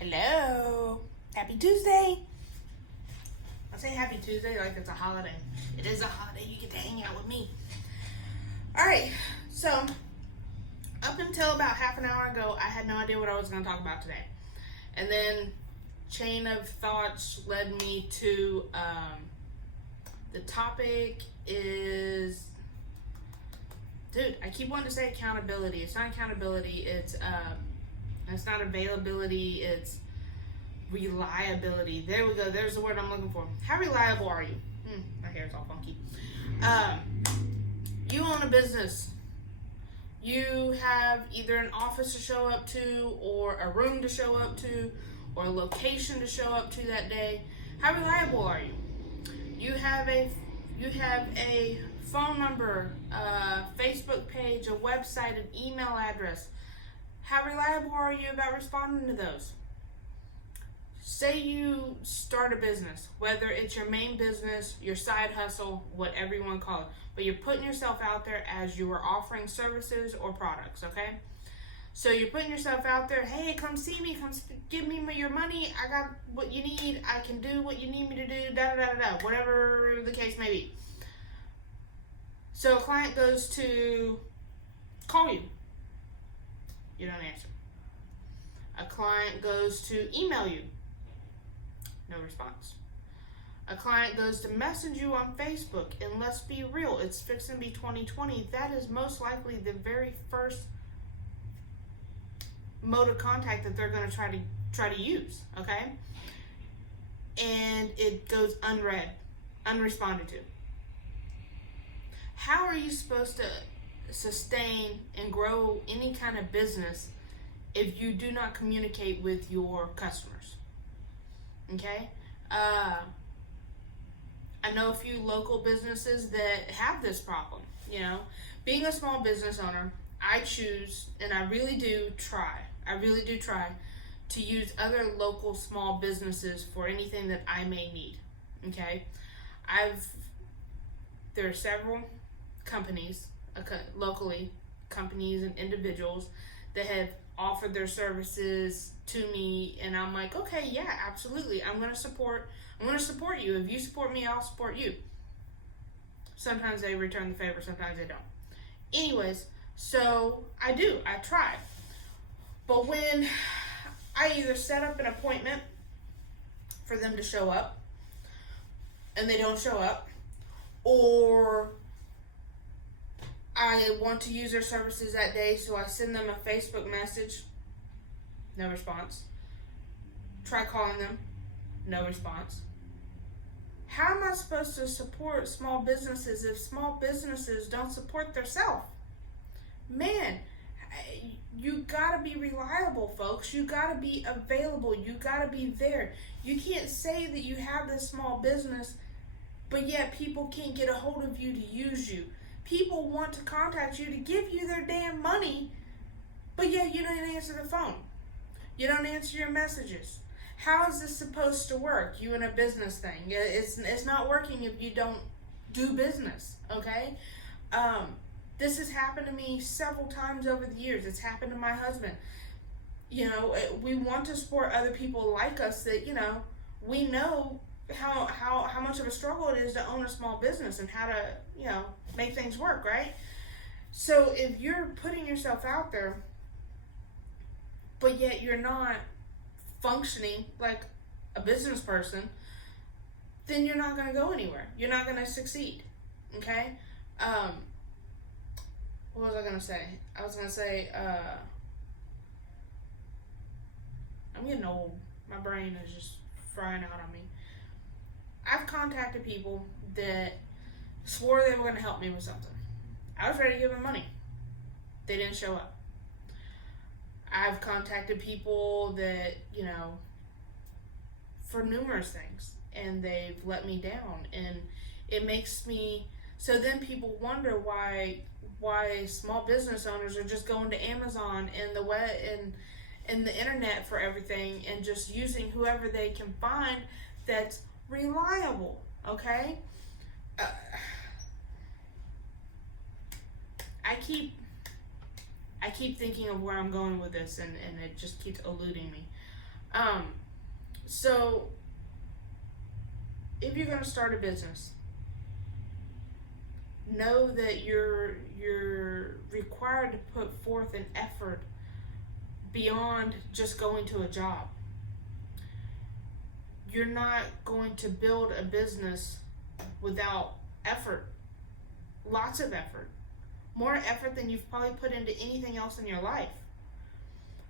Hello. Happy Tuesday. I say happy Tuesday like it's a holiday. It is a holiday. You get to hang out with me. Alright, so up until about half an hour ago, I had no idea what I was going to talk about today. And then chain of thoughts led me to the topic is, dude, I keep wanting to say accountability. It's not accountability. It's not availability. It's reliability. There we go. There's the word I'm looking for. How reliable are you? My hair's all funky. You own a business. You have either an office to show up to, or a room to show up to, or a location to show up to that day. How reliable are you? You have a phone number, a Facebook page, a website, an email address. How reliable are you about responding to those? Say you start a business, whether it's your main business, your side hustle, whatever you want to call it, but you're putting yourself out there as you are offering services or products, okay? So you're putting yourself out there, hey, come see me, give me your money, I got what you need, I can do what you need me to do, da-da-da-da-da, whatever the case may be. So a client goes to call you. You don't answer. A client goes to email you. No response. A client goes to message you on Facebook, and let's be real, it's fixing to be 2020. That is most likely the very first mode of contact that they're going to try to use, okay? And it goes unread, unresponded to. How are you supposed to sustain and grow any kind of business if you do not communicate with your customers? Okay? I know a few local businesses that have this problem. You know, being a small business owner, I choose, and I really do try to use other local small businesses for anything that I may need. Okay? There are several companies locally, companies and individuals that have offered their services to me, and I'm like, okay, yeah, absolutely, I'm going to support you. If you support me, I'll support you. Sometimes they return the favor, sometimes they don't. Anyways, so I try. But when I either set up an appointment for them to show up and they don't show up, or I want to use their services that day, so I send them a Facebook message, no response. Try calling them, no response. How am I supposed to support small businesses if small businesses don't support themselves? Man, you gotta be reliable, folks. You gotta be available. You gotta be there. You can't say that you have this small business, but yet people can't get a hold of you to use you. People want to contact you to give you their damn money, but yet you don't answer the phone. You don't answer your messages. How is this supposed to work? You in a business thing. It's not working if you don't do business, okay? This has happened to me several times over the years. It's happened to my husband. You know, we want to support other people like us that, you know, we know how much of a struggle it is to own a small business and how to, you know, make things work, right? So if you're putting yourself out there, but yet you're not functioning like a business person, then you're not going to go anywhere. You're not going to succeed, okay? What was I going to say? I was going to say, I'm getting old. My brain is just frying out on me. I've contacted people that swore they were going to help me with something. I was ready to give them money. They didn't show up. I've contacted people that, you know, for numerous things, and they've let me down, and it makes me, so then people wonder why small business owners are just going to Amazon and the web and the internet for everything and just using whoever they can find that's reliable, okay? I keep thinking of where I'm going with this, and it just keeps eluding me. So if you're going to start a business, know that you're required to put forth an effort beyond just going to a job. You're not going to build a business without effort. Lots of effort. More effort than you've probably put into anything else in your life.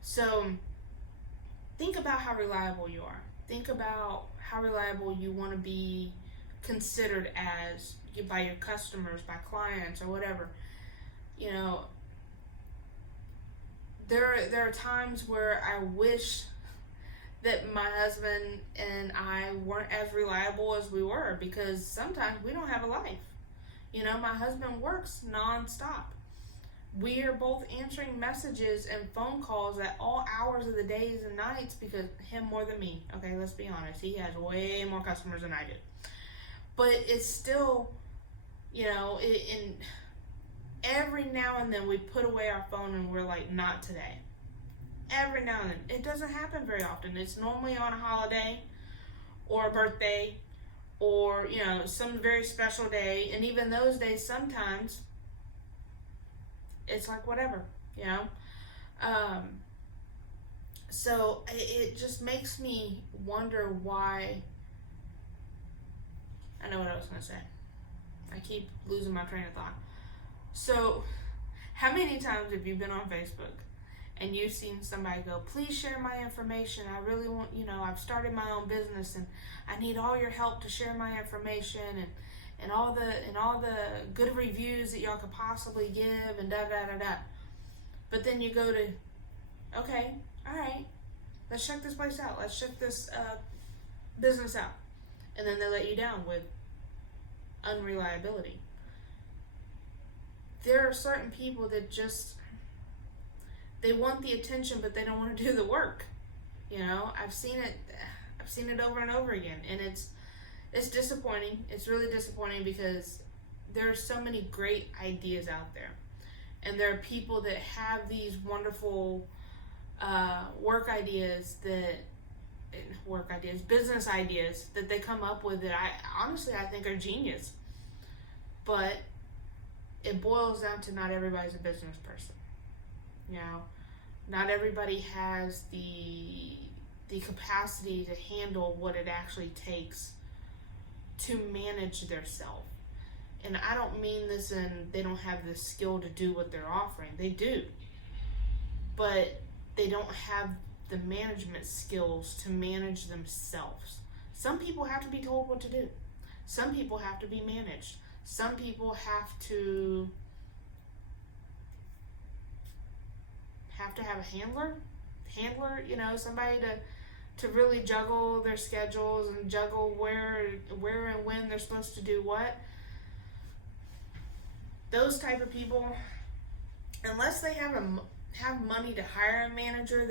So think about how reliable you are. Think about how reliable you want to be considered as by your customers, by clients, or whatever. You know, there are times where I wish that my husband and I weren't as reliable as we were, because sometimes we don't have a life. You know, my husband works nonstop. We are both answering messages and phone calls at all hours of the days and nights, because him more than me. Okay, let's be honest. He has way more customers than I do. But it's still, you know, in every now and then we put away our phone and we're like, not today. Every now and then. It doesn't happen very often. It's normally on a holiday or a birthday or, you know, some very special day. And even those days, sometimes it's like whatever, you know. So it just makes me wonder why. I know what I was going to say. I keep losing my train of thought. So how many times have you been on Facebook and you've seen somebody go, please share my information. I really want, you know, I've started my own business and I need all your help to share my information and all the good reviews that y'all could possibly give and da da da da. But then you go to, okay, all right, let's check this place out. Let's check this business out. And then they let you down with unreliability. There are certain people that just, they want the attention, but they don't want to do the work. You know, I've seen it over and over again, and it's disappointing. It's really disappointing, because there are so many great ideas out there, and there are people that have these wonderful business ideas that they come up with that I think are genius. But it boils down to not everybody's a business person. You know, not everybody has the capacity to handle what it actually takes to manage their self. And I don't mean this in they don't have the skill to do what they're offering. They do. But they don't have the management skills to manage themselves. Some people have to be told what to do. Some people have to be managed. Some people have to have a handler, you know, somebody to really juggle their schedules and juggle where and when they're supposed to do what. Those type of people, unless they have money to hire a manager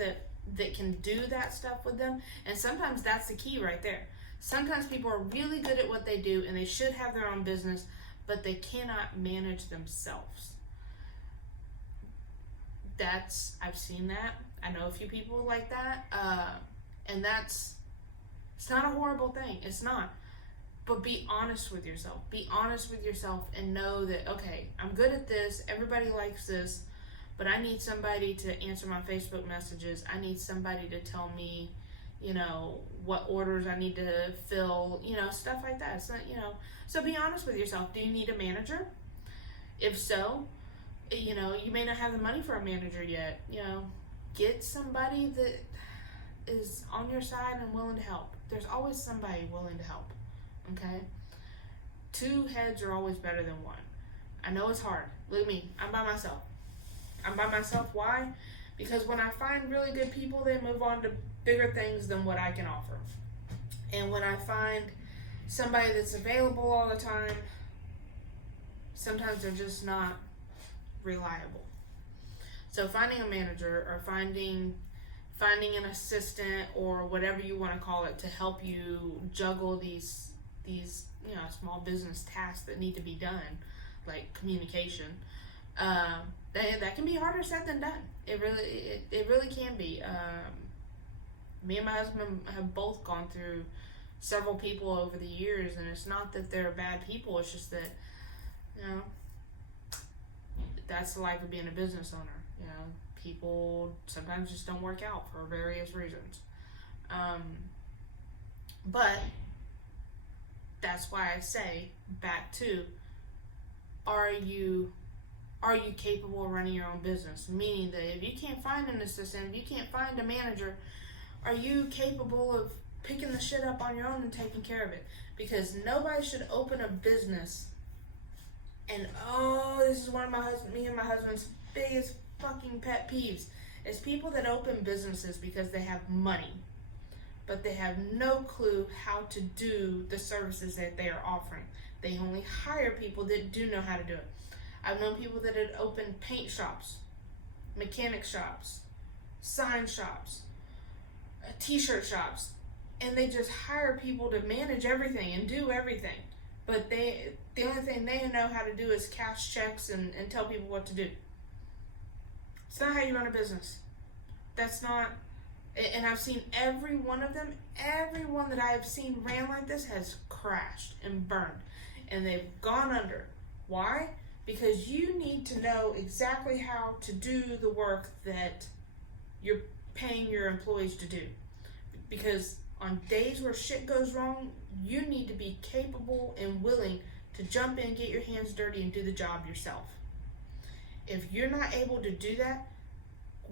that can do that stuff with them, and sometimes that's the key right there. Sometimes people are really good at what they do and they should have their own business, but they cannot manage themselves. I've seen that. I know a few people like that, and it's not a horrible thing. It's not. But be honest with yourself. Be honest with yourself and know that, okay, I'm good at this. Everybody likes this, but I need somebody to answer my Facebook messages. I need somebody to tell me, you know, what orders I need to fill, you know, stuff like that. So, you know, so be honest with yourself. Do you need a manager? If so, you know, you may not have the money for a manager yet. You know, get somebody that is on your side and willing to help. There's always somebody willing to help. Okay? 2 heads are always better than 1. I know it's hard. Look at me. I'm by myself. Why? Because when I find really good people, they move on to bigger things than what I can offer. And when I find somebody that's available all the time, sometimes they're just not reliable. So finding a manager or finding an assistant or whatever you want to call it to help you juggle these you know, small business tasks that need to be done, like communication, that can be harder said than done. It really can be. Me and my husband have both gone through several people over the years, and it's not that they're bad people, it's just that, you know, that's the life of being a business owner. You know, people sometimes just don't work out for various reasons. But that's why I say back to, are you capable of running your own business? Meaning that if you can't find an assistant, if you can't find a manager, are you capable of picking the shit up on your own and taking care of it? Because nobody should open a business and, this is one of me and my husband's biggest fucking pet peeves, is people that open businesses because they have money, but they have no clue how to do the services that they are offering. They only hire people that do know how to do it. I've known people that had opened paint shops, mechanic shops, sign shops, t-shirt shops, and they just hire people to manage everything and do everything. But the only thing they know how to do is cash checks and tell people what to do. It's not how you run a business. That's not, and I've seen every one of them, every one that I have seen ran like this has crashed and burned, and they've gone under. Why? Because you need to know exactly how to do the work that you're paying your employees to do. Because on days where shit goes wrong, you need to be capable and willing to jump in, get your hands dirty, and do the job yourself. If you're not able to do that,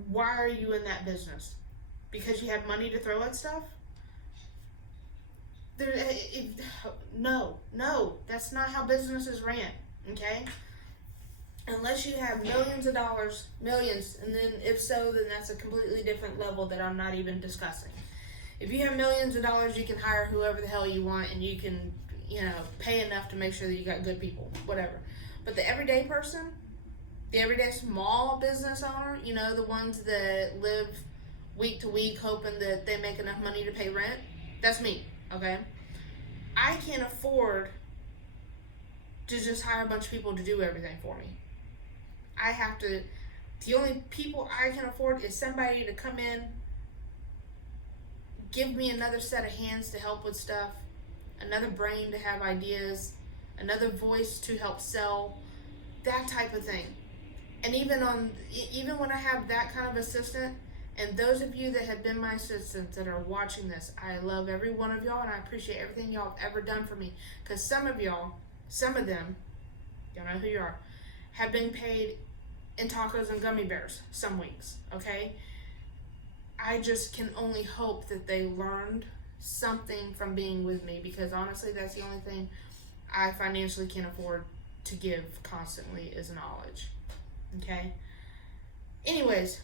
why are you in that business? Because you have money to throw at stuff? No, that's not how business is ran, okay? Unless you have millions of dollars, millions, and then if so, then that's a completely different level that I'm not even discussing. If you have millions of dollars, you can hire whoever the hell you want, and you can, pay enough to make sure that you got good people, whatever. But the everyday person, the everyday small business owner, the ones that live week to week hoping that they make enough money to pay rent, that's me, okay? I can't afford to just hire a bunch of people to do everything for me. The only people I can afford is somebody to come in, give me another set of hands to help with stuff, another brain to have ideas, another voice to help sell, that type of thing. And even when I have that kind of assistant, and those of you that have been my assistants that are watching this, I love every one of y'all, and I appreciate everything y'all have ever done for me. Because some of them, y'all know who you are, have been paid in tacos and gummy bears some weeks, okay? I just can only hope that they learned something from being with me, because honestly, that's the only thing I financially can afford to give constantly is knowledge, okay? Anyways,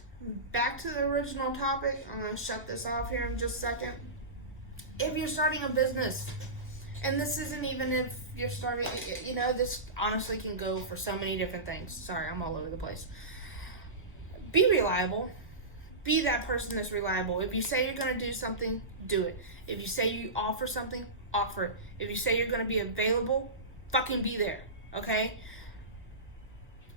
back to the original topic. I'm going to shut this off here in just a second. If you're starting a business, and this isn't even if you're starting, this honestly can go for so many different things. Sorry, I'm all over the place. Be reliable. Be that person that's reliable. If you say you're going to do something, do it. If you say you offer something, offer it. If you say you're going to be available, fucking be there, okay?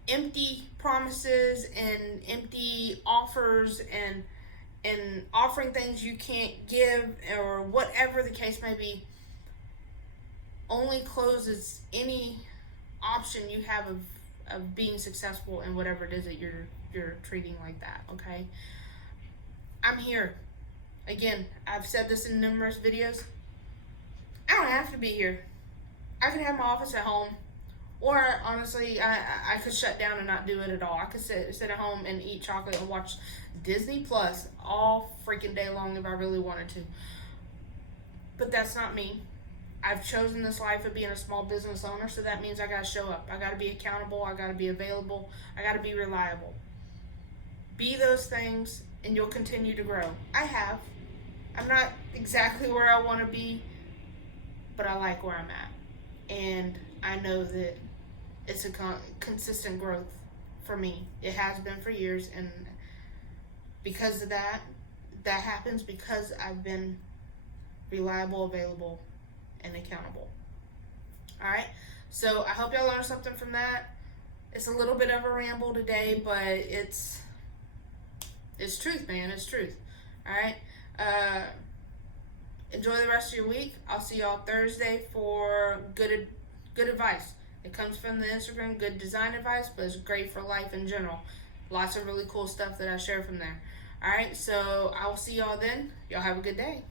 Empty promises and empty offers and offering things you can't give, or whatever the case may be, only closes any option you have of being successful in whatever it is that you're treating like that, okay? I'm here. Again, I've said this in numerous videos. I don't have to be here. I can have my office at home. Or honestly, I could shut down and not do it at all. I could sit at home and eat chocolate and watch Disney Plus all freaking day long if I really wanted to. But that's not me. I've chosen this life of being a small business owner, so that means I gotta show up. I gotta be accountable. I gotta be available. I gotta be reliable. Be those things, and you'll continue to grow. I have. I'm not exactly where I want to be, but I like where I'm at. And I know that it's a consistent growth for me. It has been for years, and because of that happens because I've been reliable, available, and accountable. Alright, so I hope y'all learned something from that. It's a little bit of a ramble today, but it's truth, man. It's truth. Alright, Enjoy the rest of your week. I'll see y'all Thursday for good advice. It comes from the Instagram, good design advice, but it's great for life in general. Lots of really cool stuff that I share from there. Alright, so I will see y'all then. Y'all have a good day.